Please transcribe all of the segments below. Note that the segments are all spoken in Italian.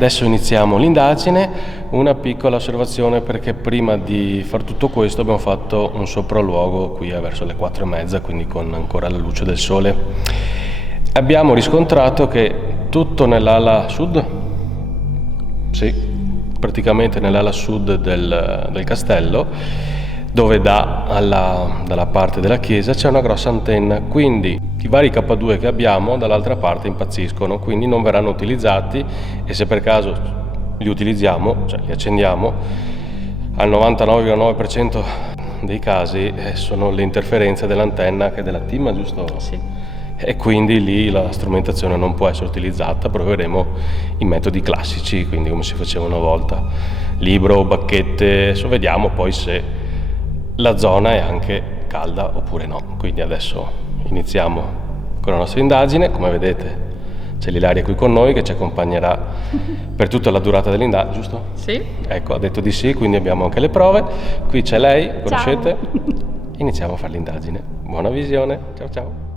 adesso iniziamo l'indagine. Una piccola osservazione, perché prima di far tutto questo abbiamo fatto un sopralluogo qui verso le 4:30, quindi con ancora la luce del sole. Abbiamo riscontrato che tutto nell'ala sud, sì, praticamente nell'ala sud del castello, dove dalla parte della chiesa, c'è una grossa antenna, quindi i vari K2 che abbiamo dall'altra parte impazziscono, quindi non verranno utilizzati, e se per caso li utilizziamo, cioè li accendiamo, al 99,9% dei casi sono le interferenze dell'antenna, che è della TIM, giusto? Sì. E quindi lì la strumentazione non può essere utilizzata. Proveremo i metodi classici, quindi come si faceva una volta, libro, bacchette. Adesso vediamo poi se la zona è anche calda oppure no. Quindi adesso iniziamo con la nostra indagine. Come vedete c'è l'Ilaria qui con noi che ci accompagnerà per tutta la durata dell'indagine, giusto? Sì. Ecco, ha detto di sì, quindi abbiamo anche le prove. Qui c'è lei, conoscete? Ciao. Iniziamo a fare l'indagine. Buona visione, ciao ciao.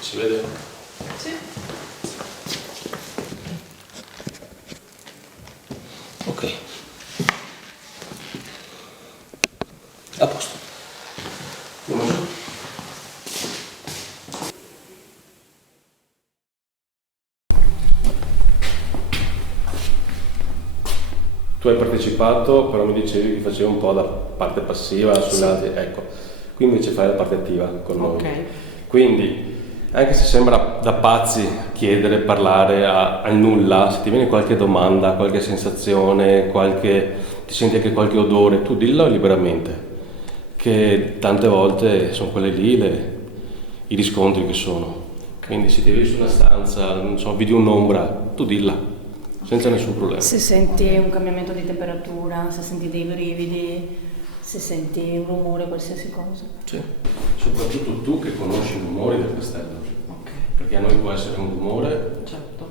Si vede? Sì. Ok. A posto. Andiamo giù. Tu hai partecipato, però mi dicevi che facevi un po' da parte passiva sugli altri, ecco. Qui invece fai la parte attiva con noi. Ok. Quindi, anche se sembra da pazzi chiedere, parlare al nulla, se ti viene qualche domanda, qualche sensazione, ti senti anche qualche odore, tu dillo liberamente, che tante volte sono quelle lì i riscontri che sono. Quindi se ti vedi su una stanza, non so, vedi un'ombra, tu dilla, senza nessun problema. Se senti un cambiamento di temperatura, se senti dei brividi, se senti un rumore, qualsiasi cosa. Sì, soprattutto tu che conosci i rumori del castello. Ok. Perché a noi può essere un rumore Certo.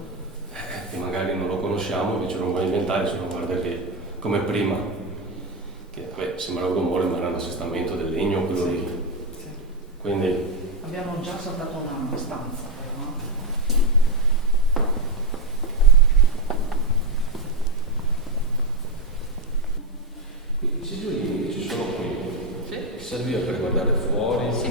che magari non lo conosciamo, invece non vuoi inventare, se non guarda che come prima, che vabbè, sembra un rumore ma era un assestamento del legno, quello lì. Sì. Quindi Abbiamo già saltato una stanza, però. i seggiolini che ci sono qui, Sì. ti serviva per guardare fuori? Sì.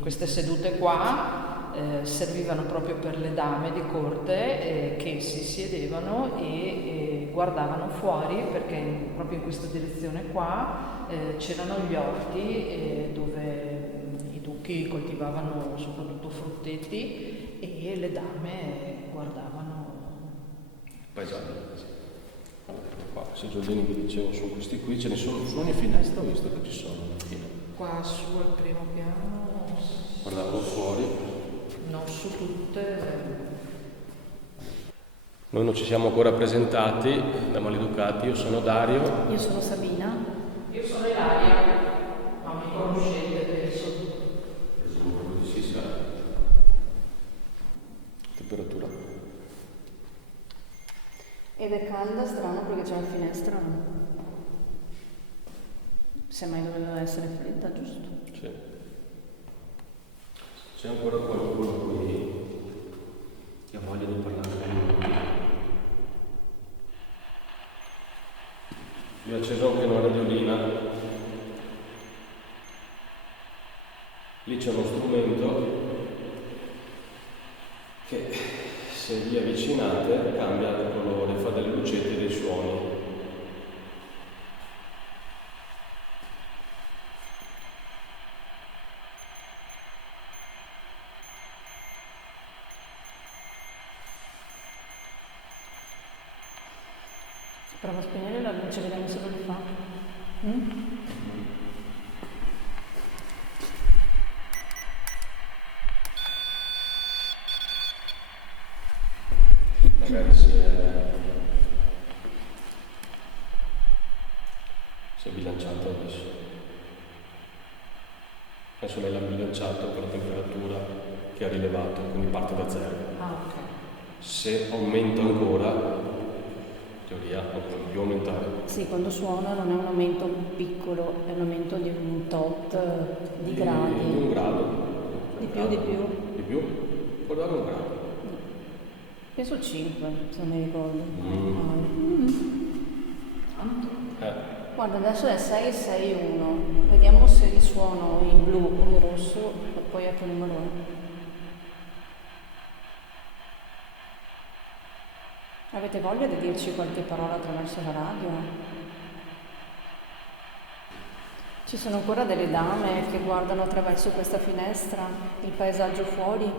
Queste sedute qua servivano proprio per le dame di corte che si siedevano e guardavano fuori, perché proprio in questa direzione qua c'erano gli orti dove i duchi coltivavano soprattutto frutteti e le dame guardavano. Paesaggio. Qua, i seggiolini che dicevo sono questi qui, ce ne sono su ogni finestra, ho visto che ci sono alla fine. Qua su al primo piano, Guardavo fuori. non su tutte. Noi non ci siamo ancora presentati da maleducati, io sono Dario. Io sono Sabina. Io sono Ilaria, ma mi conoscete penso. Presumo che si sa. Temperatura. Ed è calda, strano, perché c'è la finestra, no? Se mai doveva essere fredda, giusto? Sì. C'è ancora qualcuno qui che ha voglia di parlare con noi. Io ho acceso anche una radiolina. Lì c'è uno strumento che, se vi avvicinate, cambia il colore, fa delle lucette e dei suoni. Prova a spegnere la luce, vediamo se lo rifà. Magari se per la temperatura che ha rilevato, quindi parte da zero. Ah, ok. Se aumenta ancora, in teoria non più aumentare. Sì, quando suona non è un aumento piccolo, è un aumento di un tot di gradi. Di un grado. Di più, di più. Di più? Può dare un grado. Penso 5, se non mi ricordo. Tanto. Guarda, adesso è 6, 6, 1. Vediamo se risuono in blu o in rosso e poi a che numero è. Avete voglia di dirci qualche parola attraverso la radio? Ci sono ancora delle dame che guardano attraverso questa finestra il paesaggio fuori?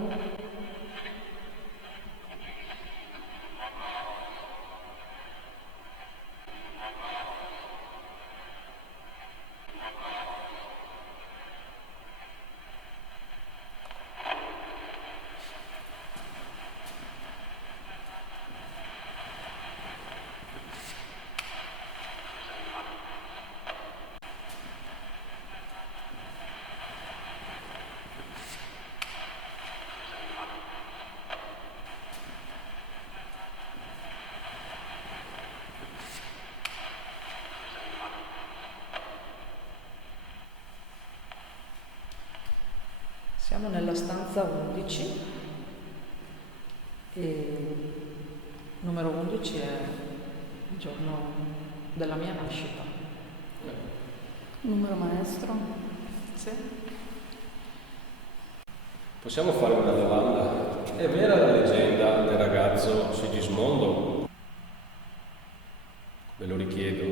Siamo nella stanza 11 e numero 11 è il giorno della mia nascita. Numero maestro? Sì. Possiamo fare una domanda? È vera la leggenda del ragazzo Sigismondo? Ve lo richiedo.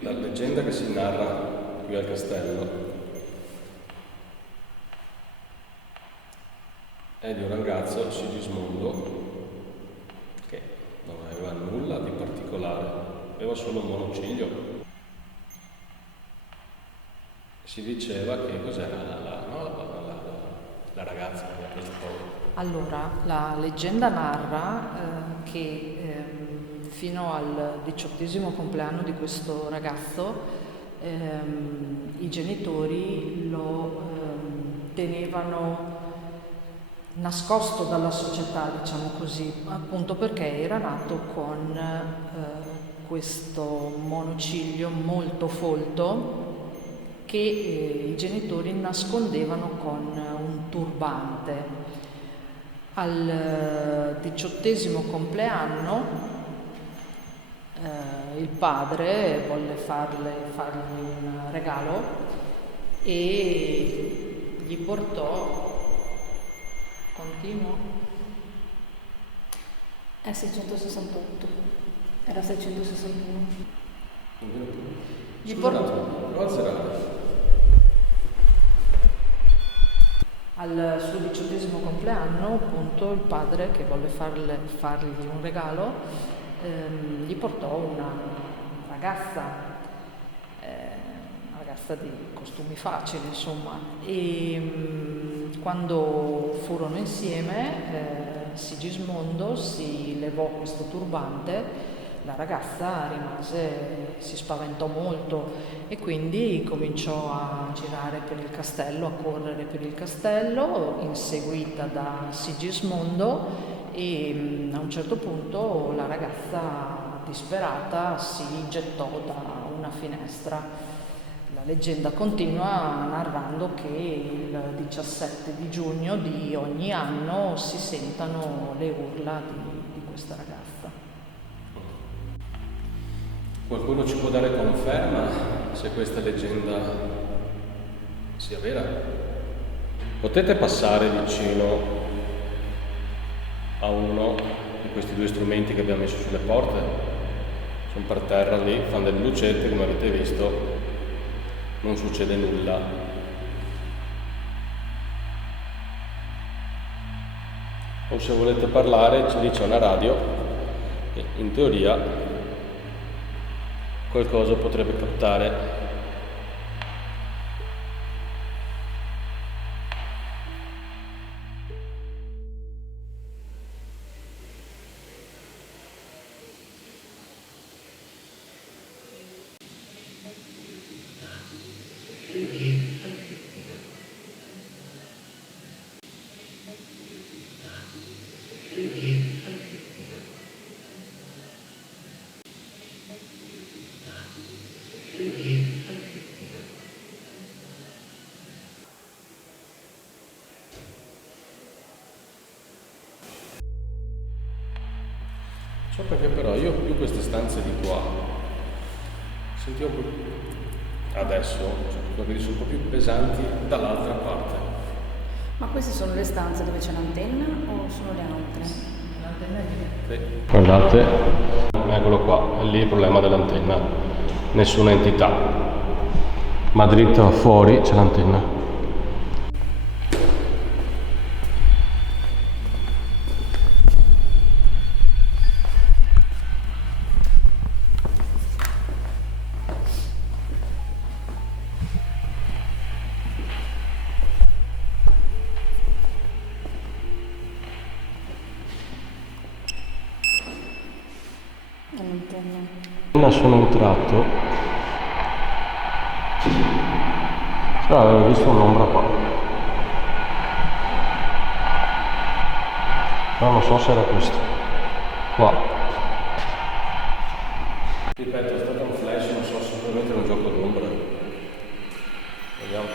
La leggenda che si narra qui al castello è di un ragazzo, Sigismondo, che non aveva nulla di particolare, aveva solo un monociglio. Si diceva che cos'era la ragazza che aveva preso paura. Allora, la leggenda narra che fino al 18° compleanno di questo ragazzo i genitori lo tenevano nascosto dalla società, diciamo così, appunto perché era nato con questo monociglio molto folto che i genitori nascondevano con un turbante. Al 18° compleanno il padre volle fargli un regalo e gli portò. Continuo? È 668. Era 661. Gli portò. Prova a zerare. Al suo 18° compleanno, appunto, il padre, che volle fargli un regalo, gli portò una ragazza di costumi facili, insomma, e quando furono insieme, Sigismondo si levò questo turbante. La ragazza si spaventò molto e quindi cominciò a girare per il castello, a correre per il castello, inseguita da Sigismondo, e a un certo punto la ragazza, disperata, si gettò da una finestra. La leggenda continua narrando che il 17 di giugno di ogni anno si sentano le urla di questa ragazza. Qualcuno ci può dare conferma se questa leggenda sia vera? Potete passare vicino a uno di questi due strumenti che abbiamo messo sulle porte? Sono per terra lì, fanno delle lucette, come avete visto, non succede nulla. O se volete parlare, ci dice una radio che in teoria qualcosa potrebbe captare. So perché però io più queste stanze di qua sentivo più adesso, cioè, vedi, sono un po' più pesanti dall'altra parte. Ma queste sono le stanze dove c'è l'antenna o sono le altre? L'antenna è lì. Sì. Guardate, eccolo qua, è lì il problema dell'antenna, nessuna entità, ma dritto fuori c'è l'antenna. L'antenna. Sono entrato, avevo visto un'ombra qua, però non so se era questo qua. Ripeto, è stato un flash, non so, sicuramente era un gioco d'ombra. Vediamo.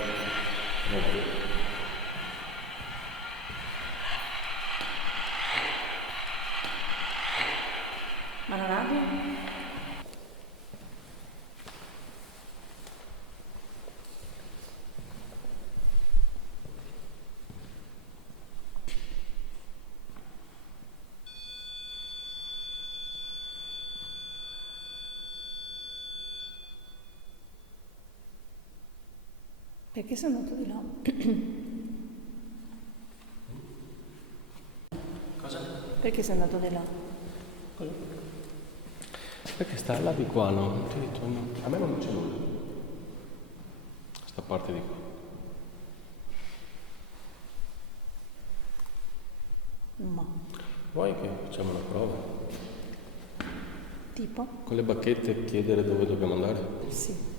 Ma la radio? Perché sei andato di là? Cosa? Perché sei andato di là? Perché sta là di qua, no? Non ti ho detto, no. A me non c'è nulla. Questa parte di qua. Ma. Vuoi che facciamo una prova? Tipo? Con le bacchette chiedere dove dobbiamo andare? Sì.